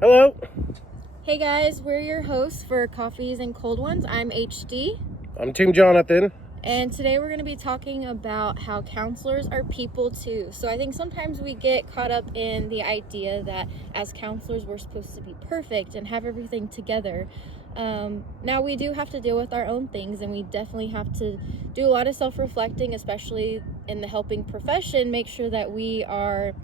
Hello. Hey guys, we're your hosts for Coffees and Cold Ones. I'm HD. I'm Team Jonathan. And today we're going to be talking about how counselors are people too. So I think sometimes we get caught up in the idea that as counselors we're supposed to be perfect and have everything together. Now we do have to deal with our own things, and we definitely have to do a lot of self-reflecting, especially in the helping profession, make sure that we are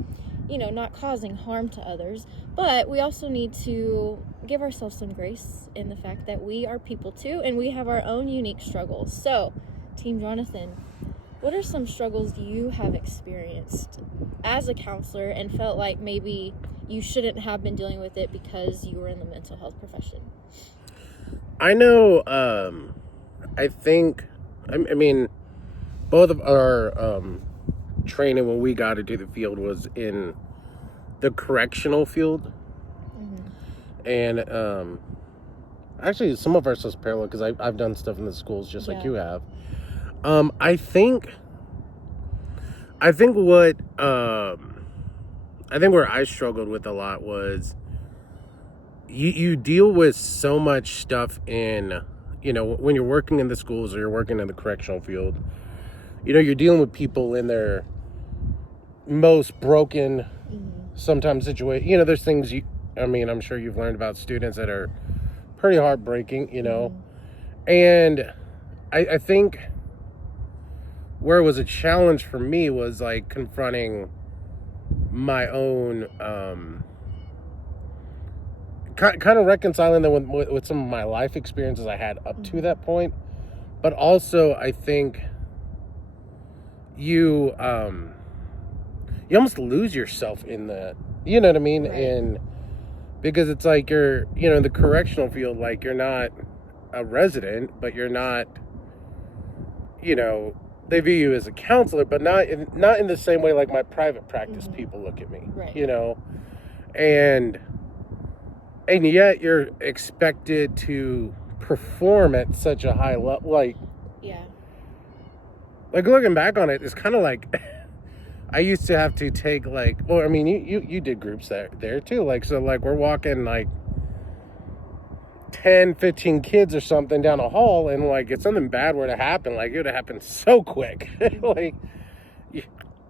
not causing harm to others. But we also need to give ourselves some grace in the fact that we are people too, and we have our own unique struggles. So, Team Jonathan, what are some struggles you have experienced as a counselor and felt like maybe you shouldn't have been dealing with it because you were in the mental health profession? I know, I think, I mean, both of our training when we got into the field was in the correctional field. And actually, some of our stuff's parallel because I've done stuff in the schools just like you have. I think what I think where I struggled with a lot was you deal with so much stuff in, when you're working in the schools or you're working in the correctional field, you're dealing with people in their most broken, sometimes situation. There's things I'm sure you've learned about students that are pretty heartbreaking, and I think where it was a challenge for me was like confronting my own, kind of reconciling them with some of my life experiences I had up to that point. But also I think you almost lose yourself in that, you know what I mean? Right. And because it's like you're, in the correctional field, like you're not a resident, but you're not, they view you as a counselor, but not in the same way like my private practice people look at me, right. And yet you're expected to perform at such a high level, like looking back on it, it's kind of like I used to have to take you did groups there too, we're walking like 10, 15 kids or something down a hall, and like if something bad were to happen, like it would have happened so quick. And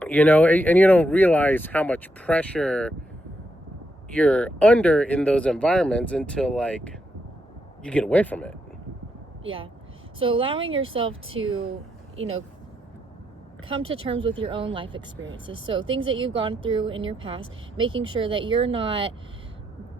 you don't realize how much pressure you're under in those environments until like you get away from it. So allowing yourself to come to terms with your own life experiences, so things that you've gone through in your past, making sure that you're not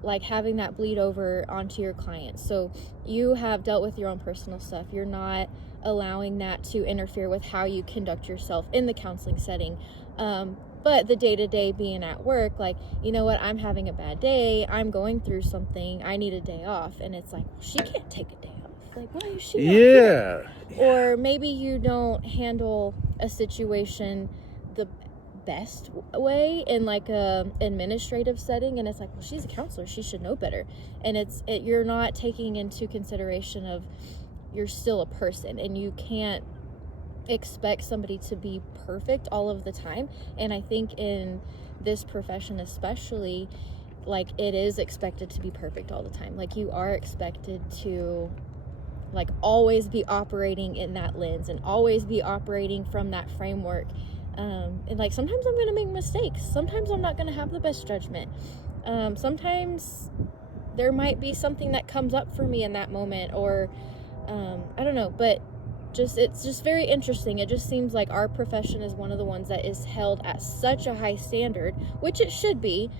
like having that bleed over onto your clients. So you have dealt with your own personal stuff. You're not allowing that to interfere with how you conduct yourself in the counseling setting. But the day-to-day being at work, like, I'm having a bad day, I'm going through something, I need a day off. And it's like, well, she can't take a day off. Like, why is she not here? Or maybe you don't handle a situation the best way in like a administrative setting, and it's like, well, she's a counselor, she should know better. And you're not taking into consideration of you're still a person, and you can't expect somebody to be perfect all of the time. And I think in this profession especially, like, it is expected to be perfect all the time. Like, you are expected to like always be operating in that lens and always be operating from that framework. And like sometimes I'm going to make mistakes. Sometimes I'm not going to have the best judgment. Sometimes there might be something that comes up for me in that moment, or I don't know, but it's just very interesting. It just seems like our profession is one of the ones that is held at such a high standard, which it should be,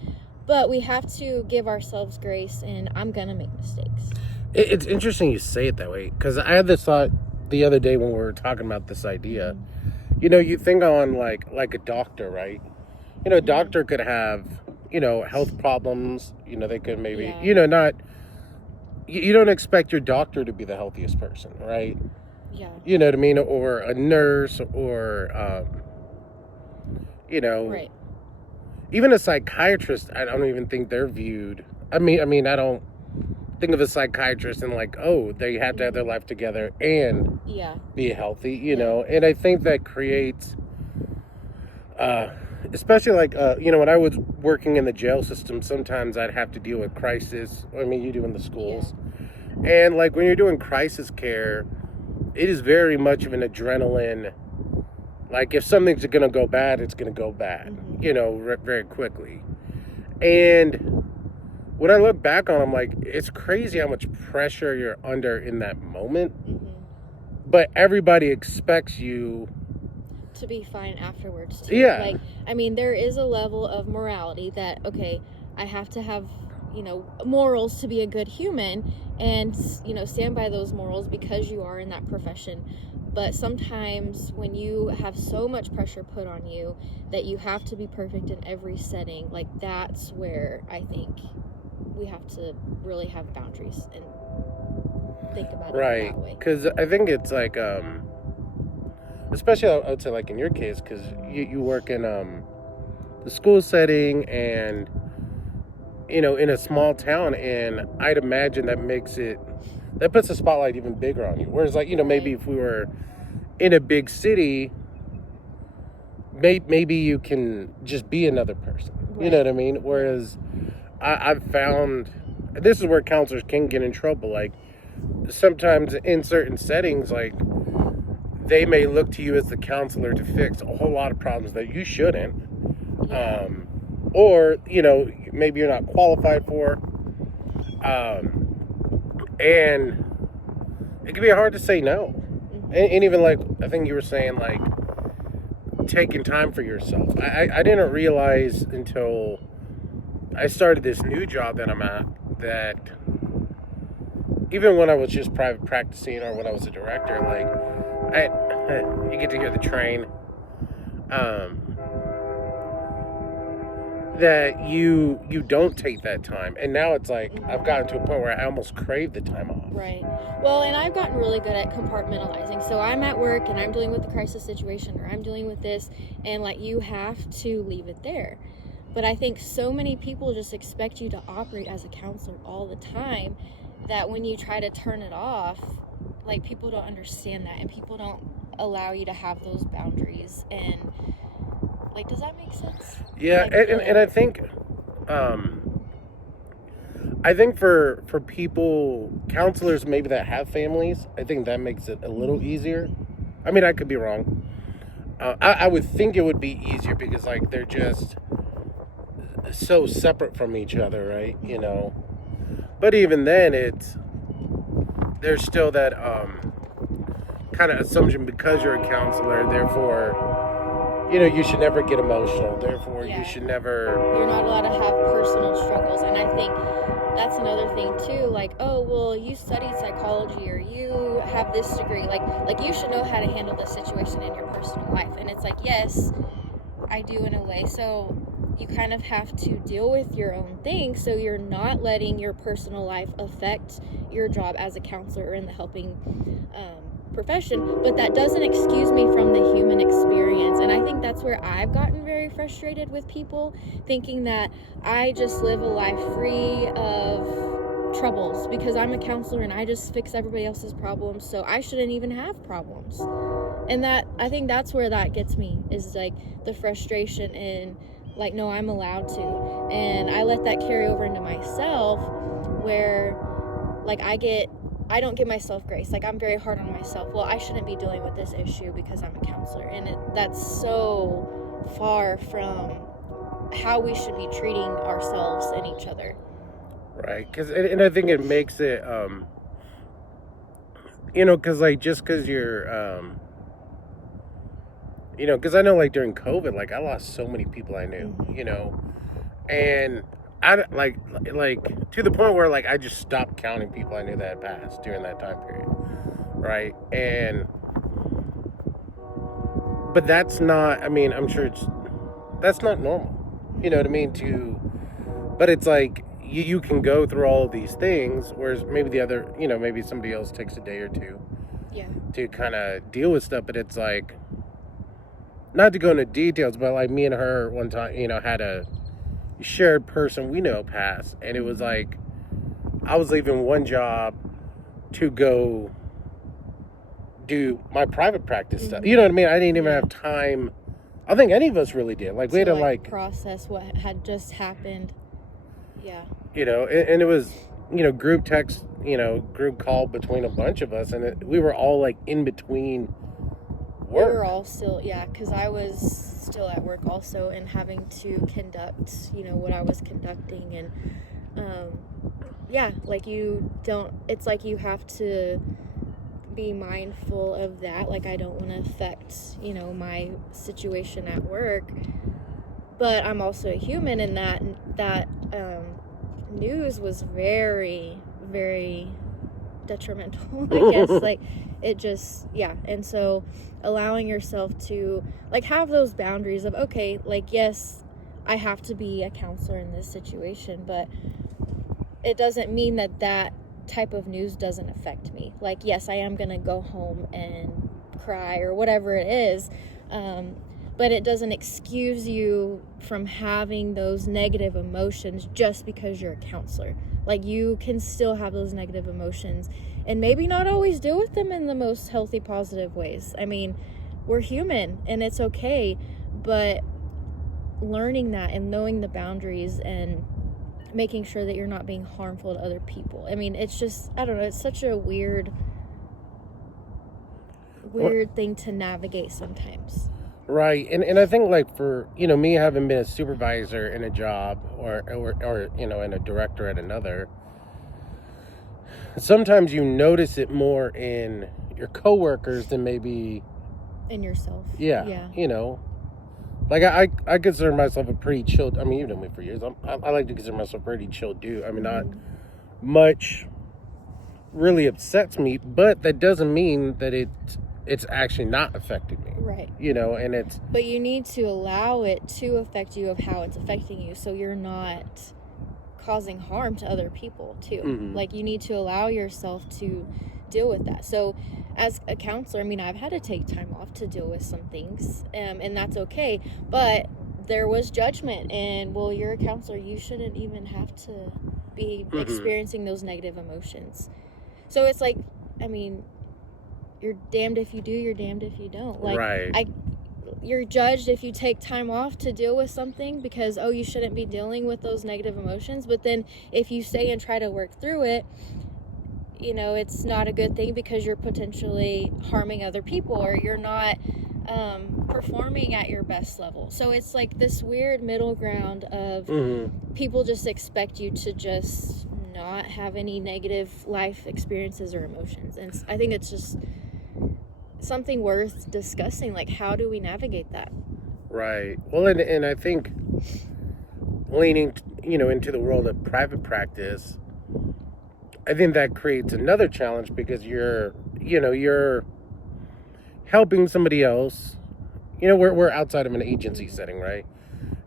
but we have to give ourselves grace, and I'm going to make mistakes. It's interesting you say it that way, because I had this thought the other day when we were talking about this idea. You think on like a doctor, right? A doctor could have, health problems. They could maybe, not, you don't expect your doctor to be the healthiest person, right? You know what I mean? Or a nurse, or, Right. Even a psychiatrist, I don't even think they're viewed. I mean, I don't think of a psychiatrist and like, oh, they have to have their life together and be healthy, and I think that creates especially like when I was working in the jail system, sometimes I'd have to deal with crisis. I mean, you do in the schools. And like when you're doing crisis care, it is very much of an adrenaline. Like if something's going to go bad, it's going to go bad, very quickly. And when I look back on, I'm like, it's crazy how much pressure you're under in that moment. But everybody expects you to be fine afterwards too. Yeah. Like, I mean, there is a level of morality that, okay, I have to have, morals to be a good human and, stand by those morals because you are in that profession. But sometimes when you have so much pressure put on you that you have to be perfect in every setting, like that's where I think we have to really have boundaries and think about it that way. Because I think it's like, especially I would say like in your case, because you work in the school setting and, in a small town, and I'd imagine that puts the spotlight even bigger on you. Whereas like, maybe if we were in a big city, maybe you can just be another person. Right. You know what I mean? Whereas I've found, this is where counselors can get in trouble. Like sometimes in certain settings, like they may look to you as the counselor to fix a whole lot of problems that you shouldn't. Or, maybe you're not qualified for. And it can be hard to say no. And even like, I think you were saying like taking time for yourself. I didn't realize until I started this new job that I'm at that even when I was just private practicing or when I was a director, like you get to hear the train, that you don't take that time. And now it's like I've gotten to a point where I almost crave the time off. Right. Well, and I've gotten really good at compartmentalizing. So I'm at work and I'm dealing with the crisis situation or I'm dealing with this, and like you have to leave it there. But I think so many people just expect you to operate as a counselor all the time that when you try to turn it off, like people don't understand that and people don't allow you to have those boundaries. And like, does that make sense? Yeah, like, and I think for people, counselors maybe that have families, I think that makes it a little easier. I mean, I could be wrong. I would think it would be easier because like they're just so separate from each other, right? But even then, there's still that kind of assumption because you're a counselor, therefore, you should never get emotional. Therefore, you should never... You're not allowed to have personal struggles. And I think that's another thing, too. Like, oh, well, you studied psychology or you have this degree. Like you should know how to handle this situation in your personal life. And it's like, yes, I do in a way. So you kind of have to deal with your own things so you're not letting your personal life affect your job as a counselor or in the helping profession, but that doesn't excuse me from the human experience. And I think that's where I've gotten very frustrated with people, thinking that I just live a life free of troubles because I'm a counselor and I just fix everybody else's problems, so I shouldn't even have problems. And that, I think that's where that gets me, is like the frustration in like, no, I'm allowed to. And I let that carry over into myself where like I don't give myself grace. Like, I'm very hard on myself. Well, I shouldn't be dealing with this issue because I'm a counselor. And that's so far from how we should be treating ourselves and each other. Right. And I think it makes it, because, like, just because you're, because I know, like, during COVID, like, I lost so many people I knew, and I like to the point where like I just stopped counting people I knew that had passed during that time period, right? But that's not. I mean, I'm sure that's not normal. You know what I mean? But it's like you can go through all of these things, whereas maybe the other, maybe somebody else takes a day or two, to kind of deal with stuff. But it's like, not to go into details, but like me and her one time, had a shared person we know passed, and it was like I was leaving one job to go do my private practice stuff. You know what I mean? I didn't even have time I think any of us really did. Like, we had to, like, process what had just happened. Yeah. you know, and it was, you know, group text, you know, group call between a bunch of us, and we were all, like, in between work. We were all still, because I was still at work also and having to conduct, you know, what I was conducting. And, like, it's like you have to be mindful of that. Like, I don't want to affect, you know, my situation at work, but I'm also a human, and that news was very, very detrimental, I guess. Like, it just, and so allowing yourself to, like, have those boundaries of, okay, like, yes, I have to be a counselor in this situation, but it doesn't mean that type of news doesn't affect me. Like, yes, I am gonna go home and cry or whatever it is, but it doesn't excuse you from having those negative emotions just because you're a counselor. Like, you can still have those negative emotions and maybe not always deal with them in the most healthy, positive ways. I mean, we're human and it's okay, but learning that and knowing the boundaries and making sure that you're not being harmful to other people. I mean, it's just, I don't know, it's such a weird thing to navigate sometimes. Right. And I think, like, for, you know, me having been a supervisor in a job or you know, and a director at another, sometimes you notice it more in your coworkers than maybe in yourself. Yeah. You know, like, I consider myself a pretty chilled, I mean, you've known me for years. I like to consider myself a pretty chilled dude. I mean, not much really upsets me, but that doesn't mean that it's actually not affecting me. Right. You know, and it's... But you need to allow it to affect you of how it's affecting you, so you're not causing harm to other people, too. Mm-hmm. Like, you need to allow yourself to deal with that. So, as a counselor, I mean, I've had to take time off to deal with some things, and that's okay. But there was judgment, and, well, you're a counselor. You shouldn't even have to be experiencing those negative emotions. So it's like, I mean, you're damned if you do, you're damned if you don't. Like, right. You're judged if you take time off to deal with something because, you shouldn't be dealing with those negative emotions. But then if you stay and try to work through it, you know, it's not a good thing because you're potentially harming other people or you're not performing at your best level. So it's like this weird middle ground of people just expect you to just not have any negative life experiences or emotions. And I think it's just something worth discussing. Like, how do we navigate that? Right. Well, and I think leaning, you know, into the world of private practice, I think that creates another challenge because you're helping somebody else. You know, we're outside of an agency setting, right?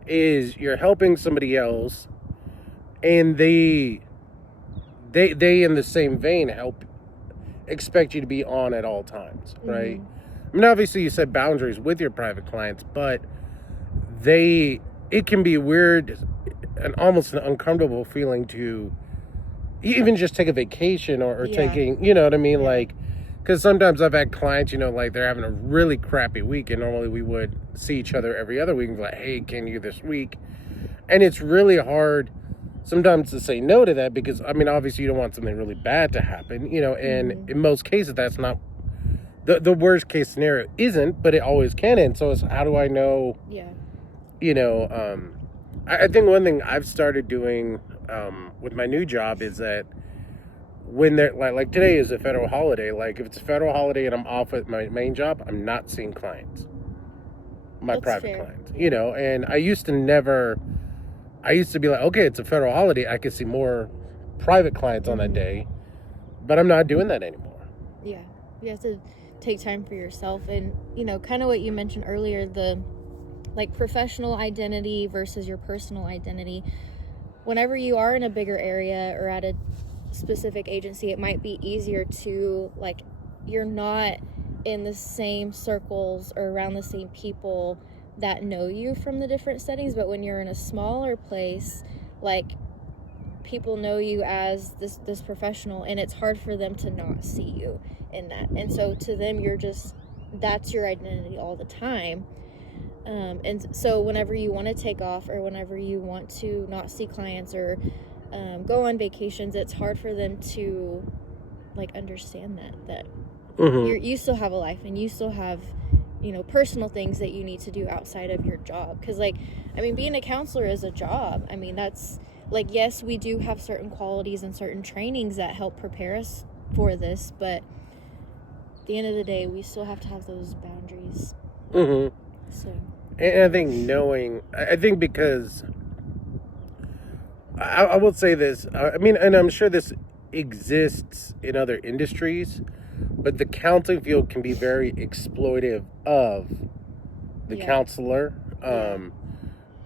You're helping somebody else, and they in the same vein expect you to be on at all times, right? I mean, obviously you set boundaries with your private clients, but it can be weird and almost an uncomfortable feeling to even just take a vacation or taking, you know what I mean? Like, because sometimes I've had clients, you know, like, they're having a really crappy week, and normally we would see each other every other week and be like, hey, can you this week? And it's really hard sometimes to say no to that because, I mean, obviously you don't want something really bad to happen, you know, and in most cases that's not, the worst case scenario isn't, but it always can. And so it's, how do I know, you know, I think one thing I've started doing with my new job is that when they're like today is a federal holiday, like if it's a federal holiday and I'm off at my main job, I'm not seeing clients, my private clients, you know. And I used to be like, okay, it's a federal holiday, I could see more private clients on that day, but I'm not doing that anymore. Yeah, you have to take time for yourself. And, you know, kind of what you mentioned earlier, the like professional identity versus your personal identity. Whenever you are in a bigger area or at a specific agency, it might be easier to, like, you're not in the same circles or around the same people that know you from the different settings. But when you're in a smaller place, like, people know you as this professional, and it's hard for them to not see you in that. And so to them, you're just, that's your identity all the time. And so whenever you want to take off or whenever you want to not see clients or go on vacations, it's hard for them to like understand that you still have a life and you still have, you know, personal things that you need to do outside of your job. Because, like, I mean, being a counselor is a job. I mean, that's like, yes, we do have certain qualities and certain trainings that help prepare us for this, but at the end of the day, we still have to have those boundaries. So, and I think because I will say this, I mean, and I'm sure this exists in other industries, but the counseling field can be very exploitive of the counselor.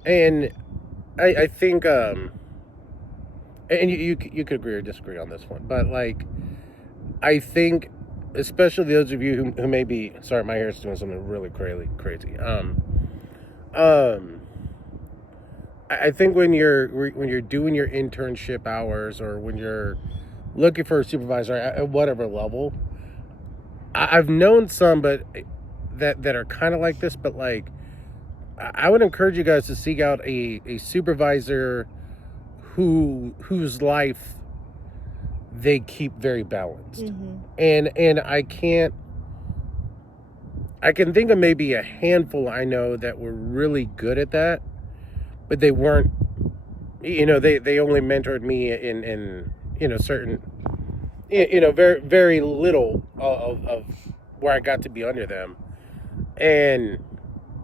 And I think, and you could agree or disagree on this one, but like, I think, especially those of you who may be, sorry, my hair is doing something really crazy. I think when you're doing your internship hours or when you're looking for a supervisor at whatever level, I've known some, but that are kind of like this. But like, I would encourage you guys to seek out a supervisor whose life they keep very balanced. And I can think of maybe a handful I know that were really good at that, but they weren't, you know, they only mentored me in you know, certain, you know, very, very little of where I got to be under them. And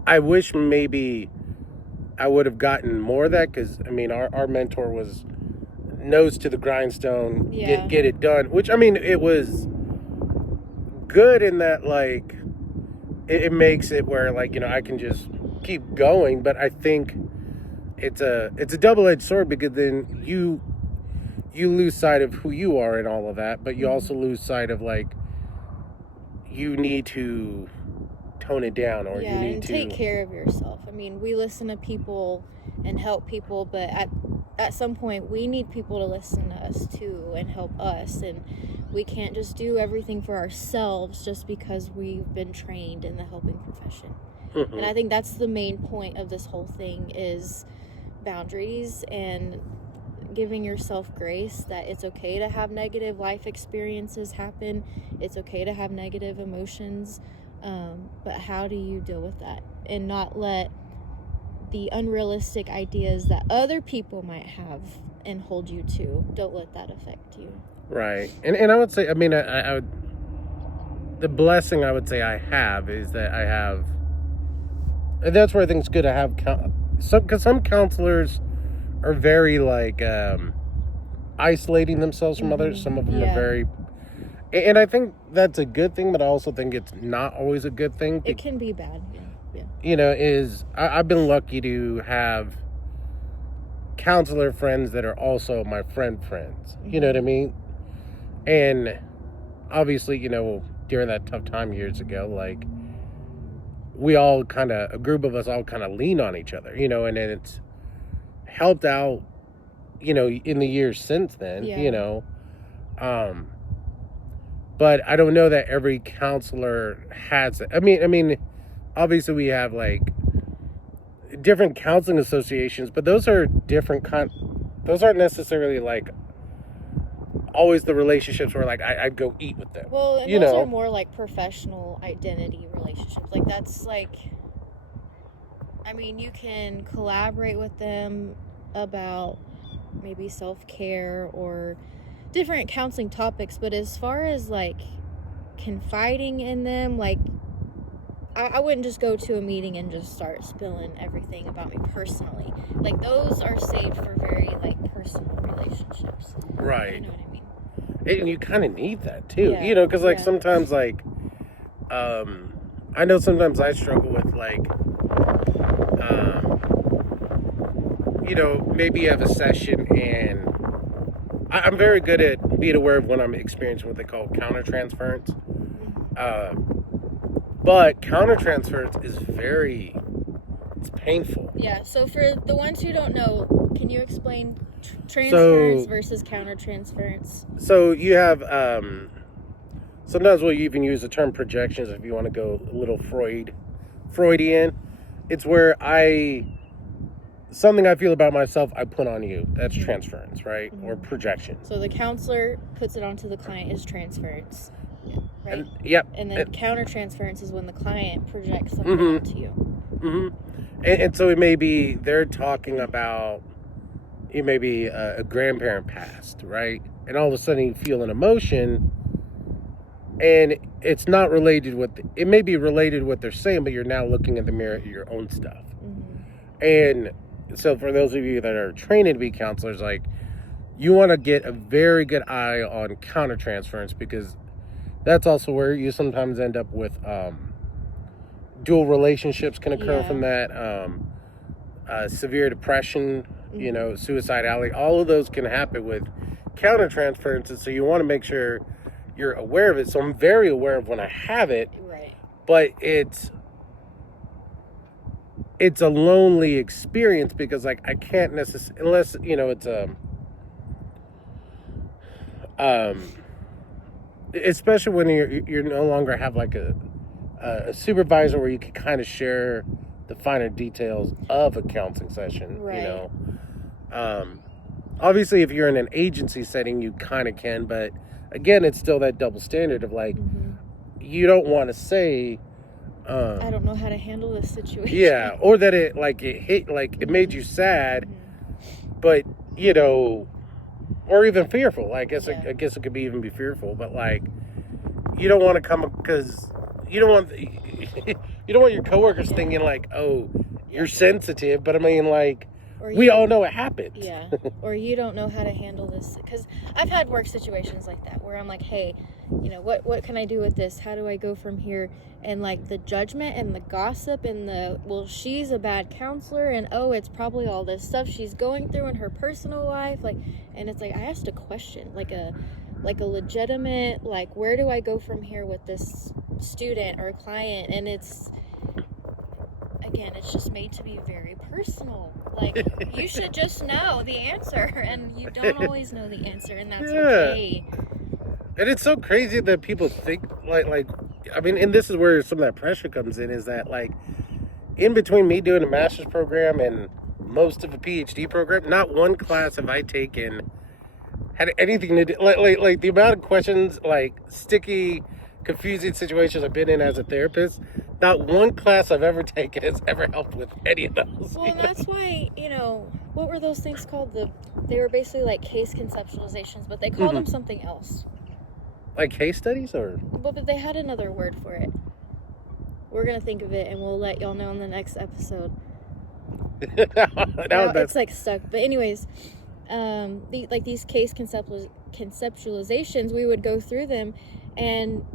I wish maybe I would have gotten more of that, because, I mean, our mentor was nose to the grindstone, get it done, which, I mean, it was good in that, like, it makes it where, like, you know, I can just keep going. But I think it's a double-edged sword, because then you lose sight of who you are and all of that, but you also lose sight of, like, you need to tone it down, or you need and to take care of yourself. I mean, we listen to people and help people, but at some point we need people to listen to us too and help us, and we can't just do everything for ourselves just because we've been trained in the helping profession. And I think that's the main point of this whole thing, is boundaries and giving yourself grace, that it's okay to have negative life experiences happen. It's okay to have negative emotions. But how do you deal with that and not let the unrealistic ideas that other people might have and hold you to, don't let that affect you. Right. And I would say, I mean, I would, the blessing I would say I have is that I have, and that's where I think it's good to have because some counselors are very like isolating themselves from others. Some of them are very, and I think that's a good thing, but I also think it's not always a good thing. It can be bad. Yeah. You know, I've been lucky to have counselor friends that are also my friends. You know what I mean? And obviously, you know, during that tough time years ago, like, we all kind of, a group of us all kind of lean on each other, you know, and then it's helped out, you know, in the years since then, you know. But I don't know that every counselor has it. I mean, obviously we have like different counseling associations, but those are different those aren't necessarily like always the relationships where like I'd go eat with them. Well, and those are more like professional identity relationships. Like, that's like, I mean, you can collaborate with them about maybe self-care or different counseling topics, but as far as like confiding in them, like, I wouldn't just go to a meeting and just start spilling everything about me personally. Like, those are saved for very like personal relationships. Right. You know what I mean? And you kind of need that too, you know, because like sometimes like, I know sometimes I struggle with like, you know, maybe you have a session and I'm very good at being aware of when I'm experiencing what they call countertransference. But countertransference is it's painful. Yeah, so for the ones who don't know, can you explain transference versus countertransference? So you have, sometimes we'll even use the term projections if you want to go a little Freudian. it's where something I feel about myself, I put on you. That's transference, right? Or projection. So the counselor puts it onto the client is transference, right? And then counter transference is when the client projects something onto you. And so it may be they're talking about, it may be a grandparent passed, right? And all of a sudden you feel an emotion, and it's not related with, it may be related to what they're saying, but you're now looking in the mirror at your own stuff. And so for those of you that are trained to be counselors, like, you want to get a very good eye on countertransference, because that's also where you sometimes end up with dual relationships can occur from that, severe depression, you know, suicidality. All of those can happen with countertransference, and so you want to make sure you're aware of it. So I'm very aware of when I have it, but it's a lonely experience, because like I can't necessarily, unless, you know, it's especially when you're no longer have like a supervisor where you can kind of share the finer details of a counseling session, you know. Obviously if you're in an agency setting, you kind of can, but again, it's still that double standard of like, you don't want to say, I don't know how to handle this situation. Yeah, or that it hit, like it made you sad, but you know, or even fearful. I guess it could be even be fearful, but like, you don't want to come, because you don't want your coworkers thinking like, oh, you're sensitive. But I mean, like, we all know it happens. Yeah, or you don't know how to handle this, because I've had work situations like that where I'm like, hey, you know, what can I do with this? How do I go from here? And like the judgment and the gossip and well, she's a bad counselor, and oh, it's probably all this stuff she's going through in her personal life, like, and it's like I asked a question, like a legitimate, like, where do I go from here with this student or client? And it's, again, it's just made to be very personal. Like, you should just know the answer, and you don't always know the answer, and that's okay. And it's so crazy that people think like I mean, and this is where some of that pressure comes in, is that like, in between me doing a master's program and most of a PhD program, not one class have I taken had anything to do, like the amount of questions, like sticky, confusing situations I've been in as a therapist, not one class I've ever taken has ever helped with any of those. Well, that's why, you know, what were those things called? They were basically like case conceptualizations, but they called them something else. Like case studies, or? But they had another word for it. We're going to think of it, and we'll let y'all know in the next episode. It's like stuck. But anyways, these case conceptualizations, we would go through them, and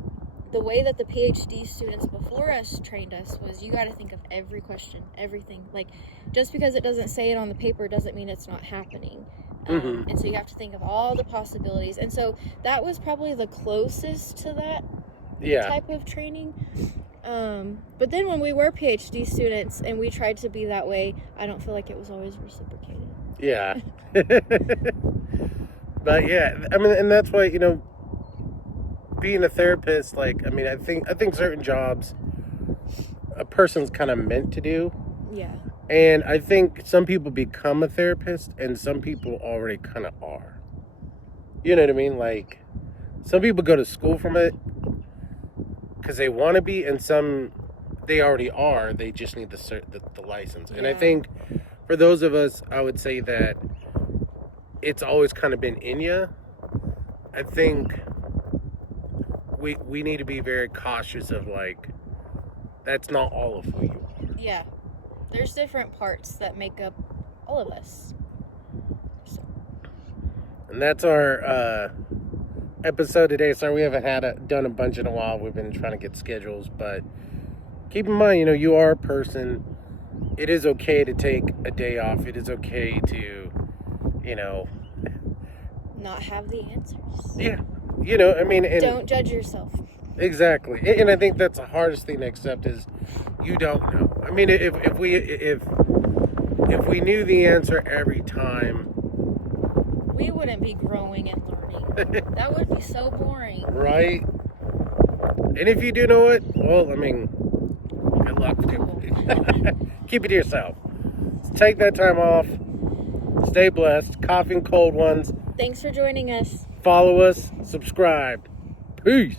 the way that the PhD students before us trained us was, you got to think of every question, everything. Like, just because it doesn't say it on the paper doesn't mean it's not happening. And so you have to think of all the possibilities. And so that was probably the closest to that type of training. But then when we were PhD students and we tried to be that way, I don't feel like it was always reciprocated. Yeah. But yeah, I mean, and that's why, you know, being a therapist, like, I mean, I think certain jobs a person's kind of meant to do. Yeah. And I think some people become a therapist, and some people already kind of are. You know what I mean? Like, some people go to school from it because they want to be, and some, they already are. They just need the license. And I think for those of us, I would say that it's always kind of been in you. I think we need to be very cautious of, like, that's not all of who you are. Yeah. There's different parts that make up all of us. So. And that's our episode today. Sorry we haven't done a bunch in a while. We've been trying to get schedules, but keep in mind, you know, you are a person. It is okay to take a day off. It is okay to, you know, not have the answers. Yeah. You know, I mean, and don't judge yourself. Exactly. And I think that's the hardest thing to accept, is you don't know. I mean, if we knew the answer every time, we wouldn't be growing and learning. That would be so boring. Right? And if you do know it, well, I mean, Good luck. Keep it to yourself. Take that time off. Stay blessed. Coffee and cold ones. Thanks for joining us. Follow us. Subscribe. Peace.